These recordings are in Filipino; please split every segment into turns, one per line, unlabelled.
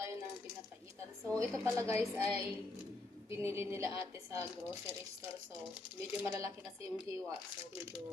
tayo ng pinapaitan. So, ito pala guys ay binili nila ate sa grocery store. So, medyo malalaki kasi yung hiwa. So, medyo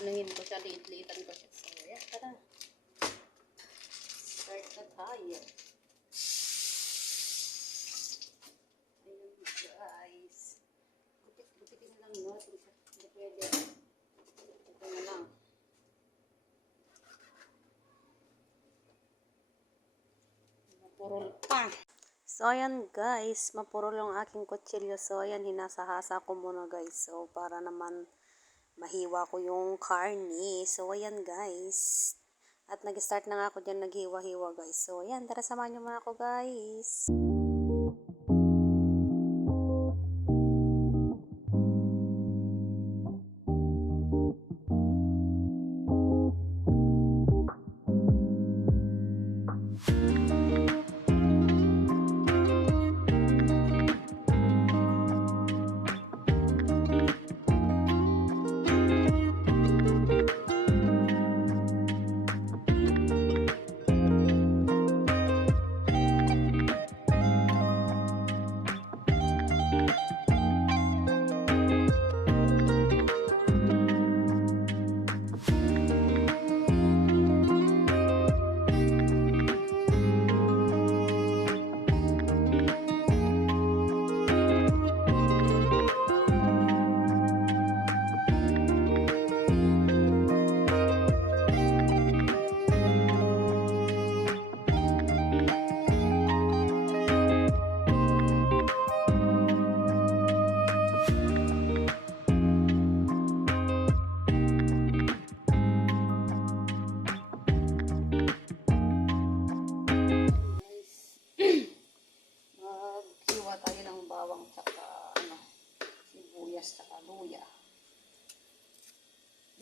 anuhin ko siya, liit-liitan ko siya. So, yeah, tara. Start na tayo. Ayun. Gupit-gupitin lang natin siya. Hindi pwede. Ito na lang. Mapurol pa. So, ayan guys, mapurol yung aking kutsilyo. So, ayan, hinasahasa ko muna guys. So, para naman mahiwa ko yung karne. So, ayan guys. At nag-start na nga ako dyan, naghiwa-hiwa guys. So, ayan, tara samahan nyo mga ako guys.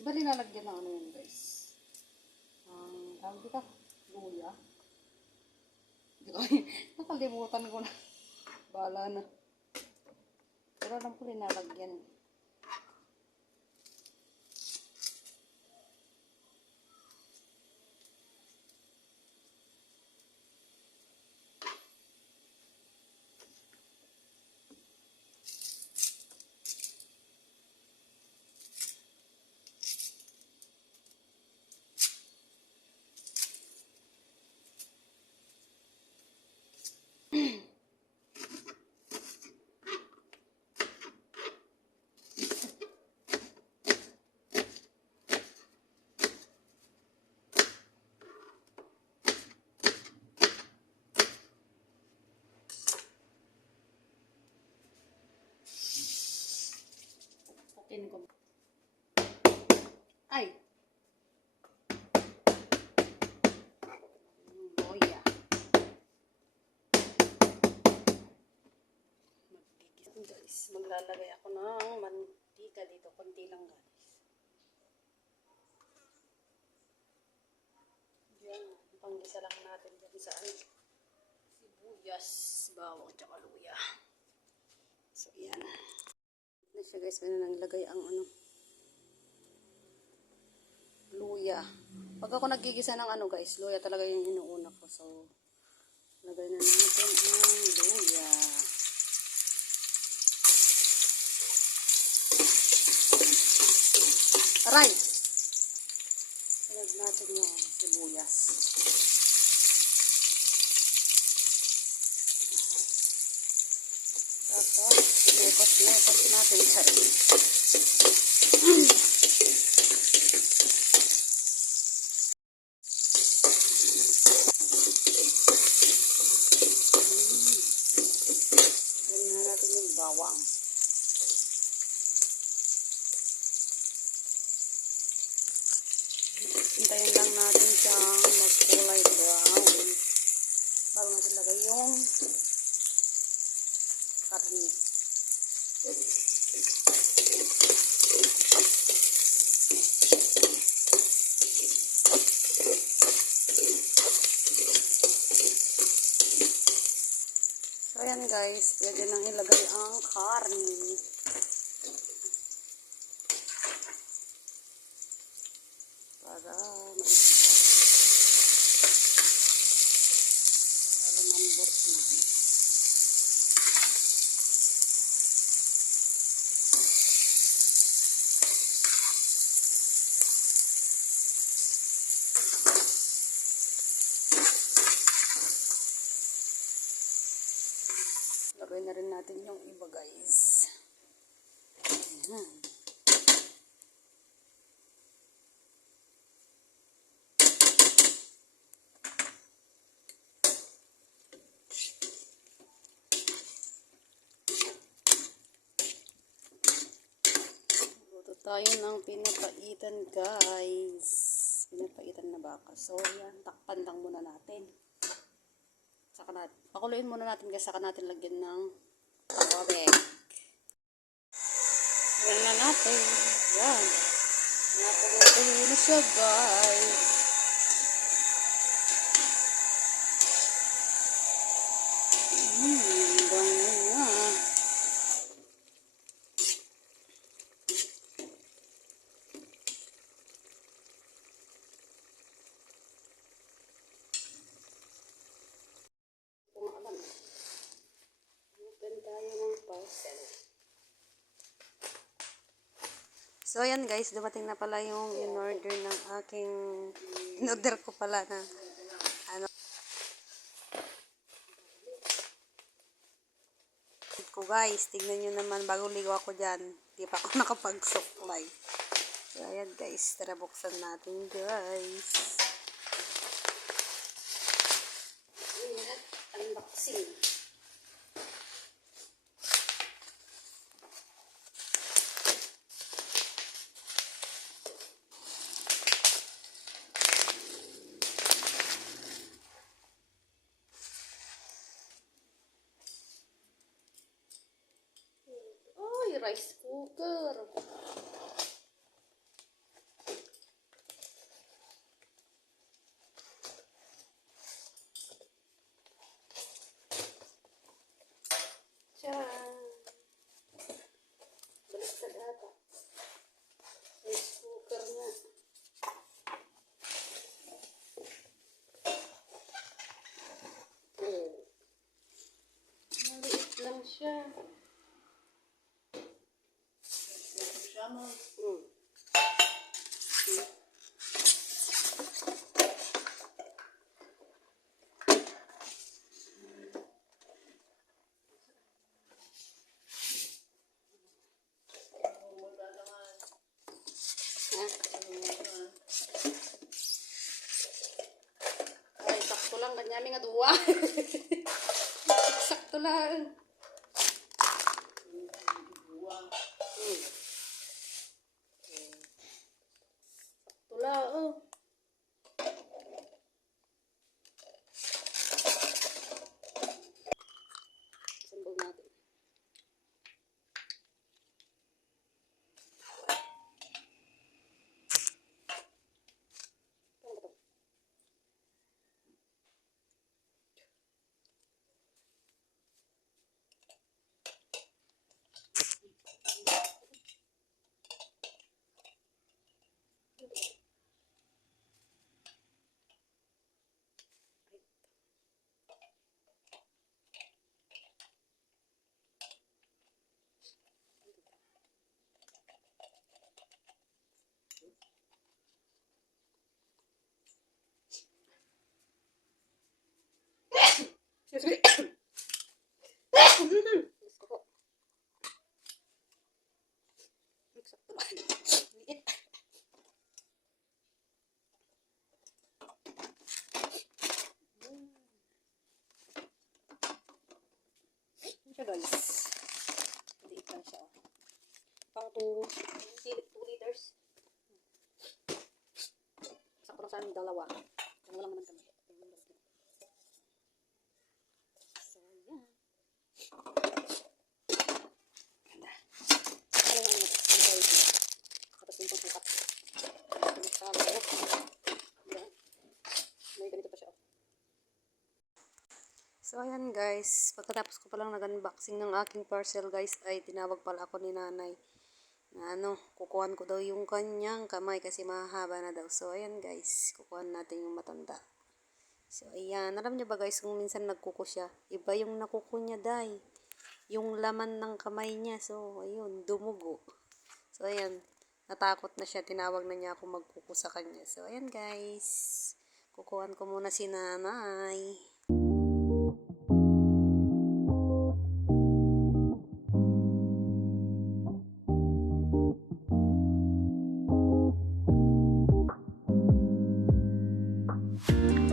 Di ba nilalagyan ng ano yun guys? Ang tawag dito, luya. Di ko, nakalimutan ko na. Bala na. Pero lang po nilalagyan. Pukin ko. Ay! Luya. Magigis guys. Maglalagay ako ng mantika dito. Kunti lang guys. Yan. Panggisa lang natin dyan sa ano. Sibuyas, bawang, tsaka luya. So, yan. Na siya guys, may nang lagay ang ano. Luya. Pag ako nagigisa ng ano guys, luya talaga yung inuuna ko. So, lagay na natin ang luya. Aray! Sunod natin yung sibuyas. Tapos, sinekos-nekos natin natin yung bawang. Hintayin lang natin siyang magkulay brown. Bago natin lagay yung karne. So, ayan guys, pwede nang ilagay ang karne. Para maisip. Para malambot na. Lagay na rin natin yung iba guys. Ayan. Luto tayo ng pinapaitan guys. Pinapaitan na baka. So yan, takpan lang muna natin. Saka natin, pakuluin muna natin guys. Saka natin lagyan ng tawabek. Yan na natin. Yan. Napagatuloy na siya guys. Hmm, bango na. Kumakalam. Open tayo ng parcel. So, ayan guys, dumating na pala yung in-order ng aking, in-order ko pala na, ano, ko guys, tignan nyo naman, bago ligo ako dyan, di pa ako nakapag-supply. So, ayan guys, tara buksan natin guys. Cooker. Mm. Ay, sakto lang. Kanyami nga duwa. sakto lang. Désolée. So, ayan guys. Pagkatapos ko palang nag-unboxing ng aking parcel guys, ay tinawag pala ako ni nanay. Na ano, kukuhan ko daw yung kanyang kamay kasi mahaba na daw. So, ayan guys. Kukuhan natin yung matanda. So, ayan. Alam niyo ba guys, kung minsan nagkuko siya, iba yung nakuko niya, day. Yung laman ng kamay niya. So, ayun, dumugo. So, ayan. Natakot na siya. Tinawag na niya ako magkuko sa kanya. So, ayan guys. Kukuhan ko muna si nanay. Guys,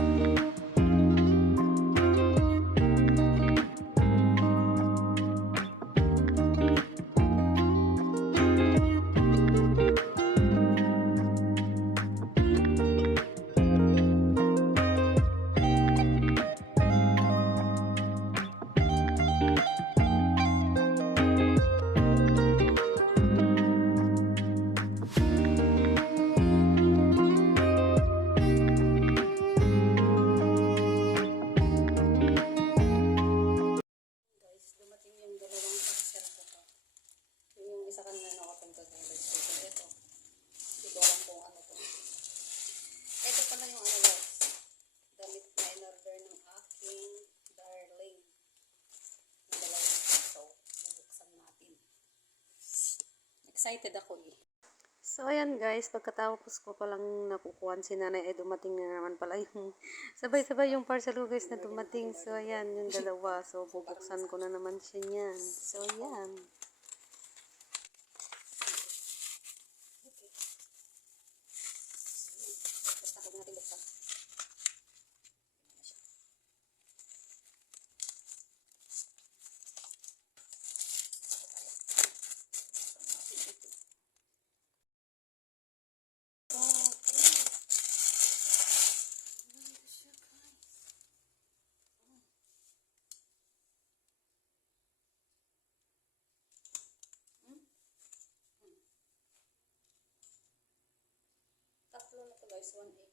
Excited ako eh. So, ayan guys, pagkatapos ko palang nakukuhan si nanay, ay dumating na naman pala yung sabay-sabay yung parcel ko guys na dumating. So, ayan, yung dalawa. So, bubuksan ko na naman siya niyan. So, ayan. Tatlo na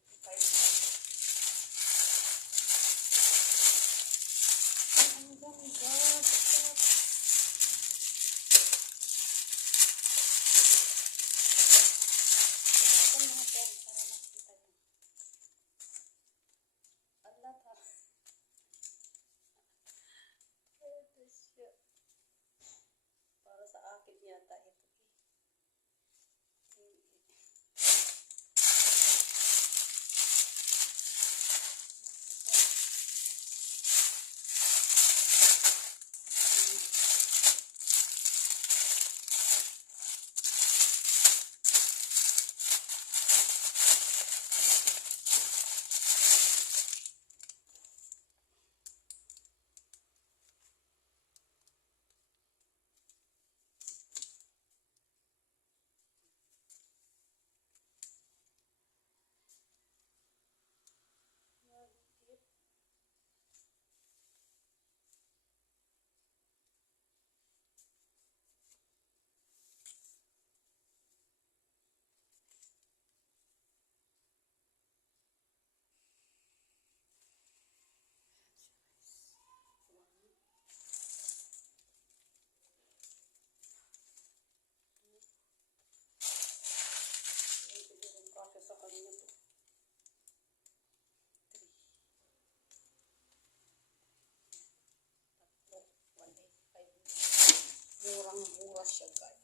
question guys